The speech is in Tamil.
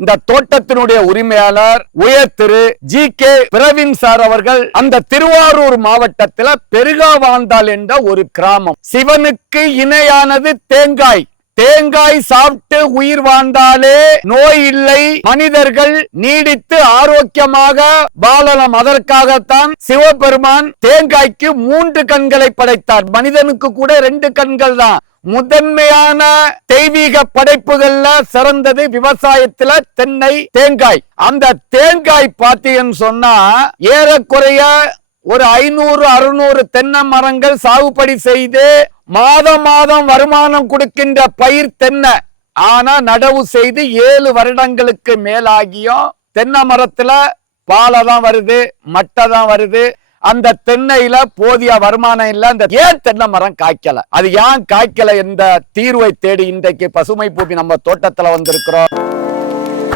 இந்த தோட்டத்தினுடைய உரிமையாளர் உயர் திரு ஜி.கே. பிரவீன் சார் அவர்கள் அந்த திருவாரூர் மாவட்டத்தில் பெருகாவாந்தால் என்ற ஒரு கிராமம். சிவனுக்கு இணையானது தேங்காய். தேங்காய் சாப்பிட்டு உயிர் வாழ்ந்தாலே நோய் இல்லை, மனிதர்கள் நீடித்து ஆரோக்கியமாக வாழலாம். அதற்காகத்தான் சிவபெருமான் தேங்காய்க்கு 3 கண்களை படைத்தார். மனிதனுக்கு கூட 2 கண்கள் தான். முதன்மையான தெய்வீக படைப்புகள்ல சிறந்தது விவசாயத்துல தென்னை, தேங்காய். அந்த தேங்காய் பார்த்தீங்கன்னு சொன்னா ஏறக்குறைய ஒரு 500-600 தென்னை மரங்கள் சாகுபடி செய்து மாதம் வருமானம் கொடுக்கின்ற பயிர் தென்னை. ஆனா நடவு செய்து 7 வருடங்களுக்கு மேலாகியும் தென்னை மரத்துல பாலை தான் வருது, மட்டை தான் வருது. அந்த தென்னையில போதிய வருமானம் இல்ல. அந்த ஏன் தென்னை மரம் காய்க்கல, அது ஏன் காய்க்கல என்ற தீர்வை தேடி இன்றைக்கு பசுமை பூமி நம்ம தோட்டத்துல வந்திருக்கிறோம்.